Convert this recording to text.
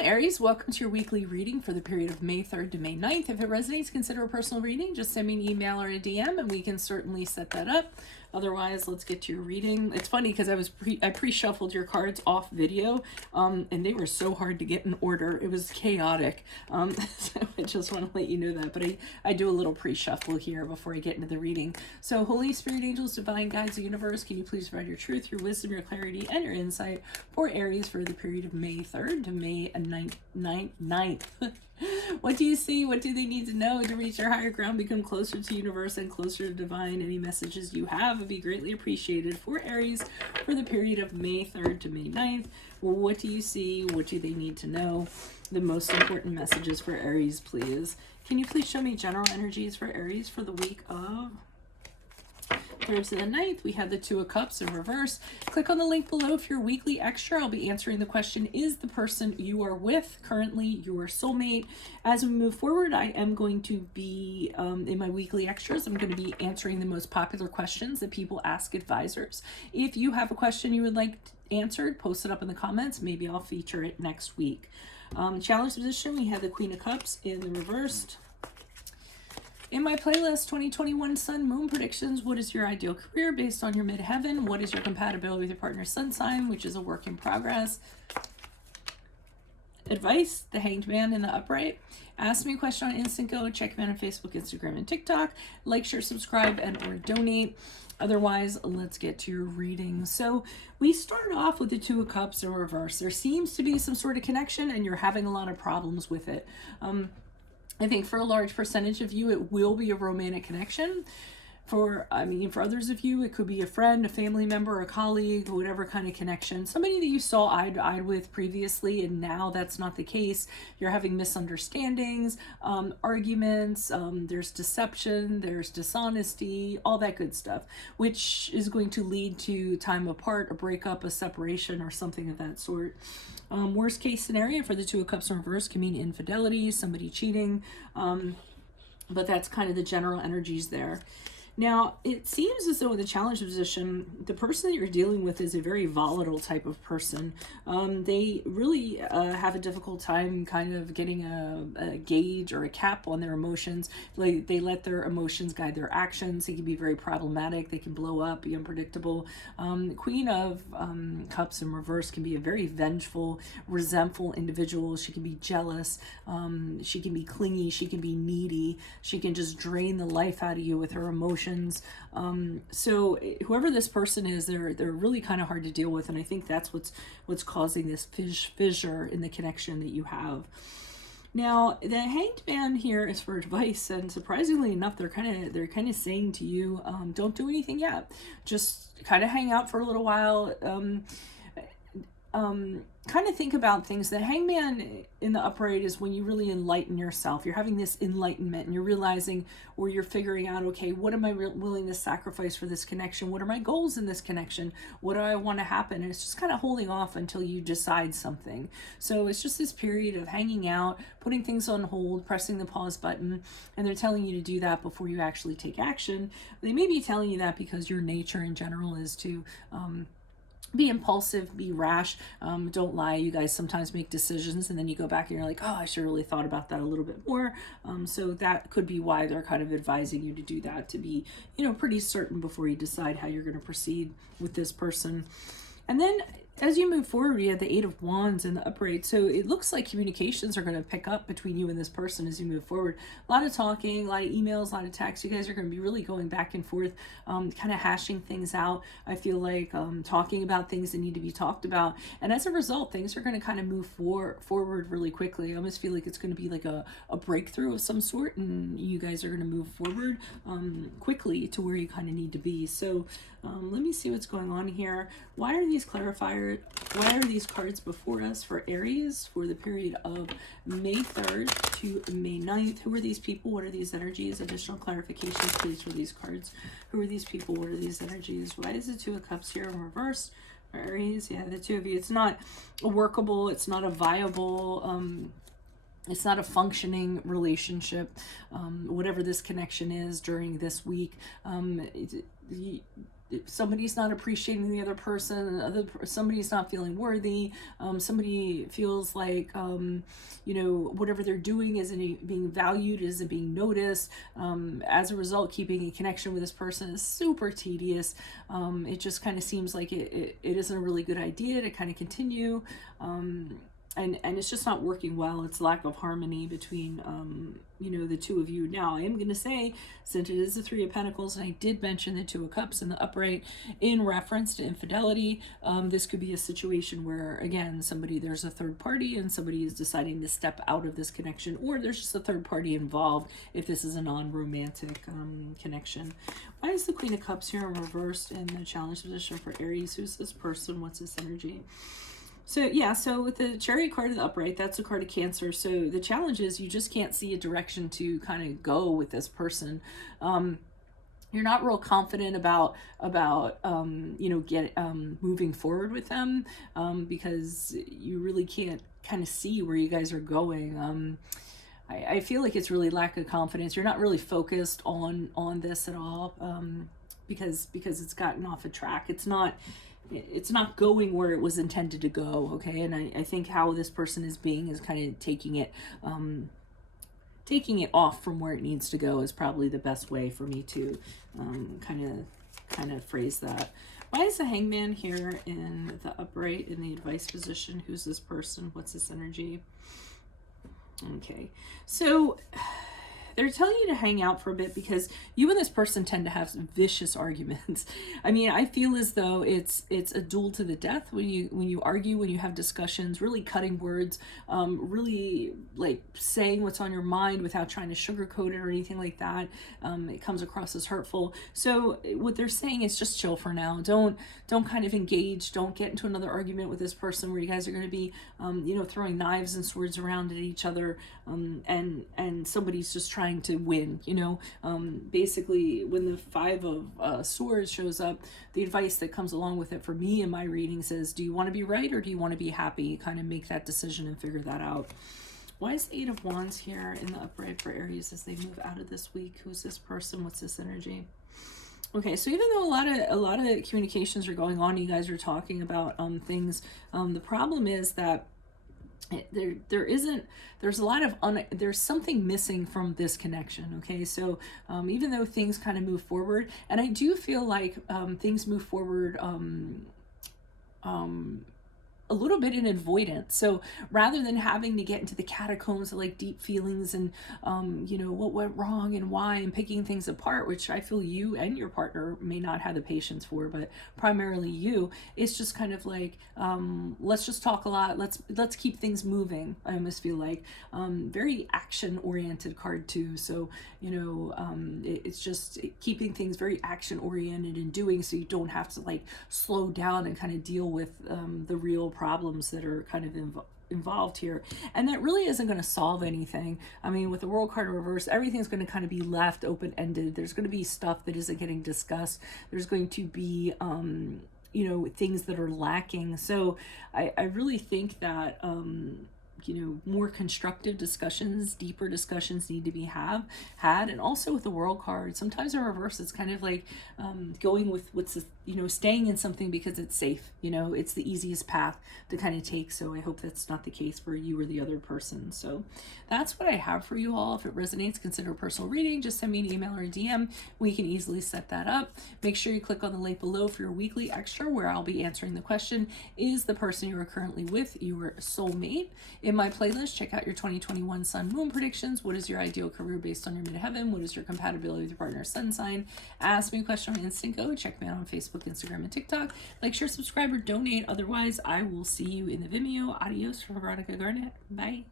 Aries, welcome to your weekly reading for the period of May 3rd to May 9th. If it resonates, consider a personal reading. Just send me an email or a DM and we can certainly set that up. Otherwise, let's get to your reading. It's funny because I pre-shuffled your cards off video, and they were so hard to get in order. It was chaotic. So I just want to let you know that. But I do a little pre-shuffle here before I get into the reading. So Holy Spirit, angels, divine guides, the universe, can you please provide your truth, your wisdom, your clarity, and your insight for Aries for the period of May 3rd to May 9th. What do you see? What do they need to know to reach their higher ground, become closer to universe and closer to divine? Any messages you have would be greatly appreciated for Aries for the period of May 3rd to May 9th. What do you see? What do they need to know? The most important messages for Aries, please. Can you please show me general energies for Aries for the week of Thursday the 9th? We have the Two of Cups in reverse. Click on the link below if you're weekly extra. I'll be answering the question, is the person you are with currently your soulmate? As we move forward, I am going to be, in my weekly extras, I'm going to be answering the most popular questions that people ask advisors. If you have a question you would like answered, post it up in the comments. Maybe I'll feature it next week. Challenge position, we have the Queen of Cups in the reversed. In my playlist, 2021 Sun Moon predictions, what is your ideal career based on your midheaven? What is your compatibility with your partner's sun sign, which is a work in progress? Advice, the Hanged Man in the upright. Ask me a question on Instant Go. Check me out on Facebook, Instagram, and TikTok. Like, share, subscribe, and or donate. Otherwise, let's get to your reading. So we start off with the Two of Cups in reverse. There seems to be some sort of connection, and you're having a lot of problems with it. I think for a large percentage of you, it will be a romantic connection. For others of you, it could be a friend, a family member, a colleague, whatever kind of connection. Somebody that you saw eye to eye with previously, and now that's not the case. You're having misunderstandings, arguments, there's deception, there's dishonesty, all that good stuff, which is going to lead to time apart, a breakup, a separation, or something of that sort. Worst case scenario for the Two of Cups in reverse can mean infidelity, somebody cheating, but that's kind of the general energies there. Now, it seems as though in the challenge position, the person that you're dealing with is a very volatile type of person. They really have a difficult time kind of getting a gauge or a cap on their emotions. They let their emotions guide their actions. They can be very problematic. They can blow up, be unpredictable. Queen of Cups in reverse can be a very vengeful, resentful individual. She can be jealous. She can be clingy. She can be needy. She can just drain the life out of you with her emotions. So whoever this person is, they're really kind of hard to deal with, and I think that's what's causing this fissure in the connection that you have. Now, the Hanged Man here is for advice, and surprisingly enough, they're kind of saying to you, don't do anything yet. Just kind of hang out for a little while. Kind of think about things. The Hangman in the upright is when you really enlighten yourself. You're having this enlightenment and you're realizing, or you're figuring out, okay, what am I willing to sacrifice for this connection? What are my goals in this connection? What do I want to happen? And it's just kind of holding off until you decide something. So it's just this period of hanging out, putting things on hold, pressing the pause button, and they're telling you to do that before you actually take action. They may be telling you that because your nature in general is to be impulsive, be rash. Don't lie. You guys sometimes make decisions and then you go back and you're like, oh, I should have really thought about that a little bit more. So that could be why they're kind of advising you to do that, to be, pretty certain before you decide how you're going to proceed with this person. And then as you move forward, you have the Eight of Wands and the upright. So it looks like communications are going to pick up between you and this person as you move forward. A lot of talking, a lot of emails, a lot of texts. You guys are going to be really going back and forth, kind of hashing things out. I feel like talking about things that need to be talked about. And as a result, things are going to kind of move forward really quickly. I almost feel like it's going to be like a breakthrough of some sort, and you guys are going to move forward quickly to where you kind of need to be. So let me see what's going on here. Why are these cards before us for Aries for the period of May 3rd to May 9th? Who are these people? What are these energies? Additional clarifications, please, for these cards. Who are these people? What are these energies? Why is the Two of Cups here in reverse for Aries? Yeah, the two of you. It's not workable. It's not a viable it's not a functioning relationship, whatever this connection is during this week. somebody's not appreciating the other person, somebody's not feeling worthy, somebody feels like, you know, whatever they're doing isn't being valued, isn't being noticed. As a result, keeping a connection with this person is super tedious. It just kind of seems like it isn't a really good idea to kind of continue. And it's just not working well. It's lack of harmony between, you know, the two of you. Now, I am going to say, since it is the Three of Pentacles, and I did mention the Two of Cups in the upright in reference to infidelity, this could be a situation where, again, there's a third party and somebody is deciding to step out of this connection, or there's just a third party involved if this is a non-romantic connection. Why is the Queen of Cups here in reversed in the challenge position for Aries? Who's this person? What's this energy? So yeah, so with the Chariot card of the upright, that's a card of Cancer. So the challenge is you just can't see a direction to kind of go with this person. You're not real confident about you know, moving forward with them, because you really can't kind of see where you guys are going. I feel like it's really lack of confidence. You're not really focused on this at all, because it's gotten off a track. It's not going where it was intended to go, okay? And I think how this person is being is kind of taking it off from where it needs to go is probably the best way for me to kind of phrase that. Why is the Hangman here in the upright in the advice position? Who's this person? What's this energy? Okay, so they're telling you to hang out for a bit because you and this person tend to have some vicious arguments. I mean, I feel as though it's a duel to the death when you argue, when you have discussions, really cutting words, really like saying what's on your mind without trying to sugarcoat it or anything like that. It comes across as hurtful. So what they're saying is just chill for now. Don't kind of engage. Don't get into another argument with this person where you guys are going to be, you know, throwing knives and swords around at each other, and somebody's just trying to win, you know. Basically, when the Five of Swords shows up, the advice that comes along with it for me in my reading says, do you want to be right or do you want to be happy? Kind of make that decision and figure that out. Why is the Eight of Wands here in the upright for Aries as they move out of this week? Who's this person? What's this energy? Okay, so even though a lot of communications are going on, you guys are talking about things, the problem is that there's a lot of there's something missing from this connection. Okay, so even though things kind of move forward, and I do feel like things move forward a little bit in avoidance. So rather than having to get into the catacombs of like deep feelings and you know, what went wrong and why, and picking things apart, which I feel you and your partner may not have the patience for, but primarily you, it's just kind of like let's just talk a lot, let's keep things moving. I almost feel like very action oriented card too. So you know, it's just keeping things very action oriented and doing, so you don't have to like slow down and kind of deal with the real problems that are kind of involved here, and that really isn't going to solve anything. I mean, with the World card in reverse, everything's going to kind of be left open-ended. There's going to be stuff that isn't getting discussed. There's going to be you know, things that are lacking. So I really think that you know, more constructive discussions, deeper discussions need to be had. And also with the World card, sometimes in reverse, it's kind of like going with you know, staying in something because it's safe. You know, it's the easiest path to kind of take. So I hope that's not the case for you or the other person. So that's what I have for you all. If it resonates, consider a personal reading. Just send me an email or a DM. We can easily set that up. Make sure you click on the link below for your weekly extra, where I'll be answering the question, is the person you are currently with your soulmate? In my playlist, check out your 2021 Sun Moon predictions. What is your ideal career based on your midheaven? What is your compatibility with your partner's sun sign? Ask me a question on Instant Go. Check me out on Facebook, Instagram, and TikTok. Like, share, subscribe, or donate. Otherwise, I will see you in the Vimeo. Adios from Veronica Garnett. Bye.